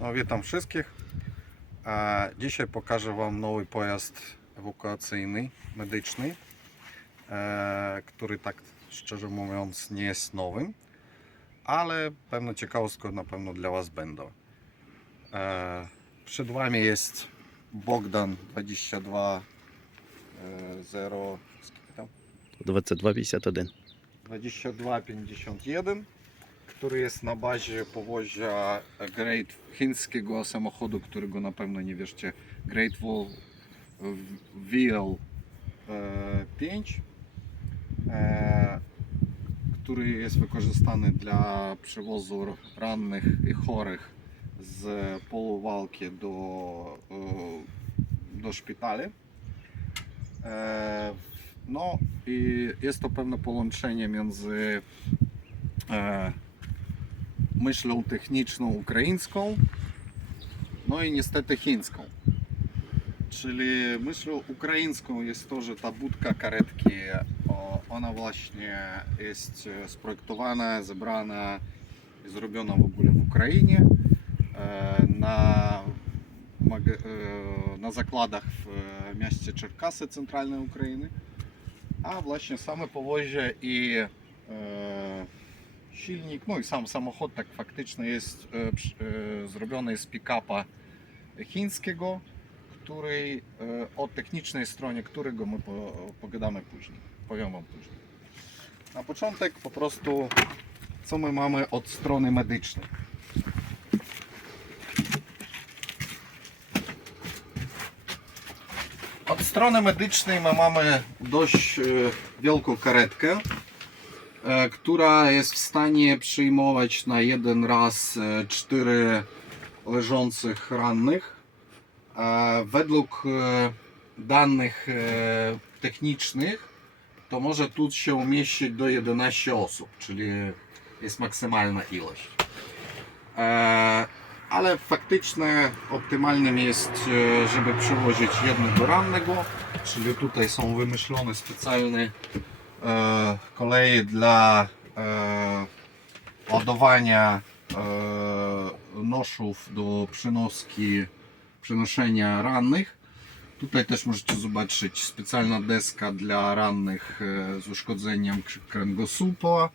No, witam wszystkich. Dzisiaj pokażę Wam nowy pojazd ewakuacyjny, medyczny, e, który tak szczerze mówiąc nie jest nowym, ale pewne ciekawostki na pewno dla Was będą. E, przed Wami jest Bogdan 22 0 2251 który jest na bazie powozia Great chińskiego samochodu, którego na pewno nie wierzcie, Great Wall VL 5, e, który jest wykorzystany dla przewozu rannych i chorych z polu walki do, e, do szpitali. E, No i jest to pewne połączenie między e, myślą techniczną ukraińską, no i niestety chińską. Czyli myślą ukraińską jest to, że ta budka karetki, ona właśnie jest e, sprojektowana, zebrana i zrobiona w ogóle w Ukrainie e, na, e, na zakładach w e, mieście centralnej Ukrainy. A właśnie same powozie i e, silnik, no i sam samochód tak faktycznie jest e, e, zrobiony z pick-upa chińskiego, który e, o technicznej stronie którego my po, pogadamy później, powiem Wam później. Na początek po prostu co my mamy od strony medycznej. Od strony medycznej my mamy dość wielką karetkę, która jest w stanie przyjmować na jeden raz e, cztery leżących rannych. E, Według e, danych e, technicznych to może tu się umieścić do 11 osób, czyli jest maksymalna ilość. E, ale faktycznie optymalnym jest, e, żeby przewozić jednego rannego, czyli tutaj są wymyślone specjalne e, koleje dla e, ładowania e, noszów do przenoski, przenoszenia rannych. Tutaj też możecie zobaczyć specjalna deska dla rannych z uszkodzeniem kr- kręgosłupa.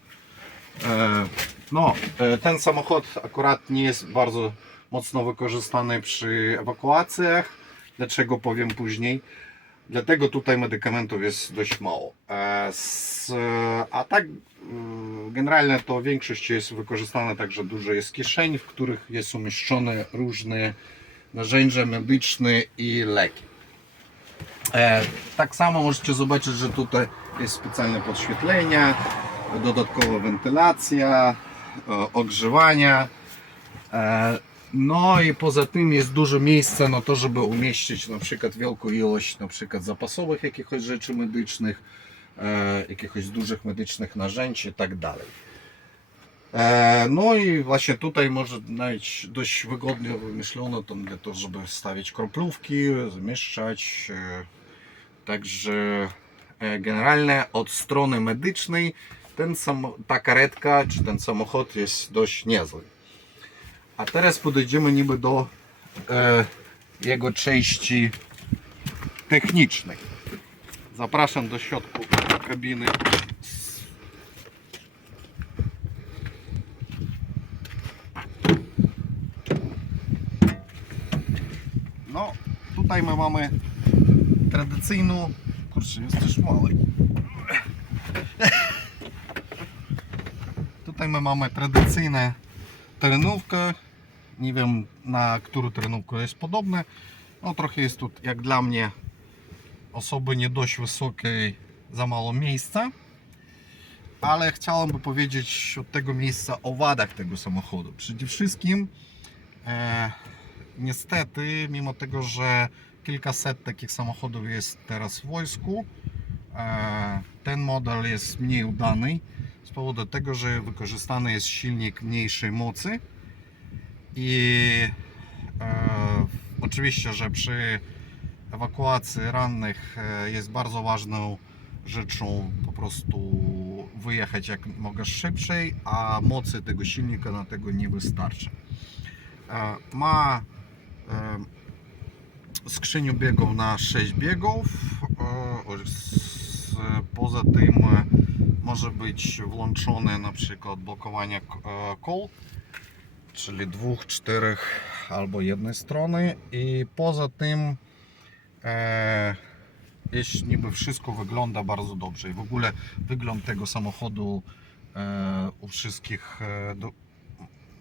No, ten samochód akurat nie jest bardzo mocno wykorzystany przy ewakuacjach. Dlaczego powiem później. Dlatego tutaj medykamentów jest dość mało. E, A tak e, generalnie to większość jest wykorzystana także dużo jest kieszeni, w których jest umieszczone różne narzędzia medyczne i leki. E, Tak samo możecie zobaczyć, że tutaj jest specjalne podświetlenie, dodatkowa wentylacja, e, ogrzewania. No i poza tym jest dużo miejsca na to, żeby umieścić na przykład wielką ilość na przykład zapasowych jakichś rzeczy medycznych, e, jakichś dużych medycznych narzędzi i tak dalej. E, No i właśnie tutaj może nawet dość wygodnie wymyślono tam dla to, żeby stawić kroplówki, zamieszczać. e, Także e, generalnie od strony medycznej ten samo, ta karetka czy ten samochód jest dość niezły. A teraz podejdziemy niby do e, jego części technicznej. Zapraszam do środku kabiny. No, tutaj my mamy tradycyjną. Kurczę, jest też mały. Tutaj my mamy tradycyjne terenówkę. Nie wiem na którą terenówkę jest podobne. No trochę jest tu jak dla mnie osoby nie dość wysokiej za mało miejsca. Ale chciałem by powiedzieć od tego miejsca o wadach tego samochodu. Przede wszystkim e, niestety, mimo tego, że kilkaset takich samochodów jest teraz w wojsku, e, ten model jest mniej udany z powodu tego, że wykorzystany jest silnik mniejszej mocy i e, oczywiście, że przy ewakuacji rannych e, jest bardzo ważną rzeczą po prostu wyjechać jak mogę szybciej, a mocy tego silnika na tego nie wystarczy. E, Ma e, skrzynię biegów na 6 biegów. Poza tym może być włączone na przykład blokowanie k- kół, czyli dwóch, czterech albo jednej strony. I poza tym e, jest niby wszystko wygląda bardzo dobrze. I w ogóle wygląd tego samochodu e, u wszystkich e, do,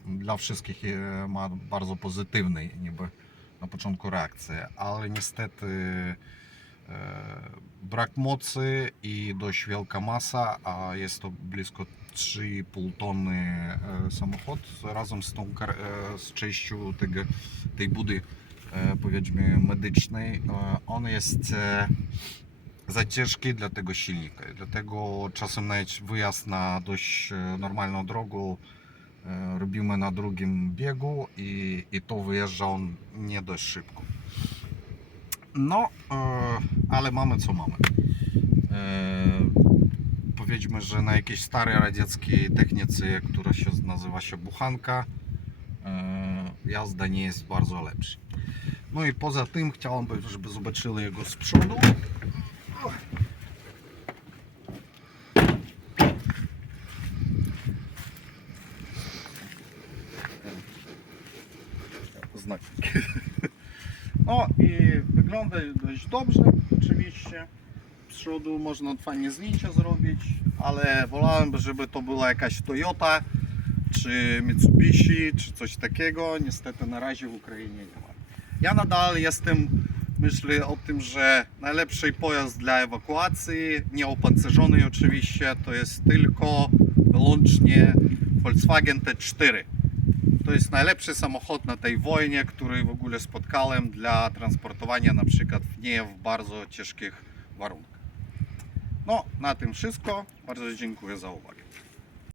dla wszystkich e, ma bardzo pozytywny niby na początku reakcję, ale niestety e, brak mocy i dość wielka masa, a jest to blisko 3,5 tony e, samochód razem z tą e, z częścią tego, tej budy e, powiedzmy medycznej. E, On jest za ciężki dla tego silnika. Dlatego czasem nawet wyjazd na dość normalną drogę robimy na drugim biegu i, i to wyjeżdża on nie dość szybko. No, ale mamy co mamy. Powiedzmy, że na jakiejś starej radzieckiej technice, która się nazywa się buchanka, e, jazda nie jest bardzo lepsza. No i poza tym chciałbym, żeby zobaczyli jego z przodu. Znak. No i wygląda dość dobrze, oczywiście. Przodu można fajnie zdjęcia zrobić, ale wolałem, żeby to była jakaś Toyota, czy Mitsubishi, czy coś takiego. Niestety na razie w Ukrainie nie ma. Ja nadal jestem, myślę o tym, że najlepszy pojazd dla ewakuacji, nieopancerzony oczywiście, to jest tylko wyłącznie Volkswagen T4. To jest najlepszy samochód na tej wojnie, który w ogóle spotkałem dla transportowania na przykład w nie w bardzo ciężkich warunkach. No, na tym wszystko. Bardzo dziękuję za uwagę.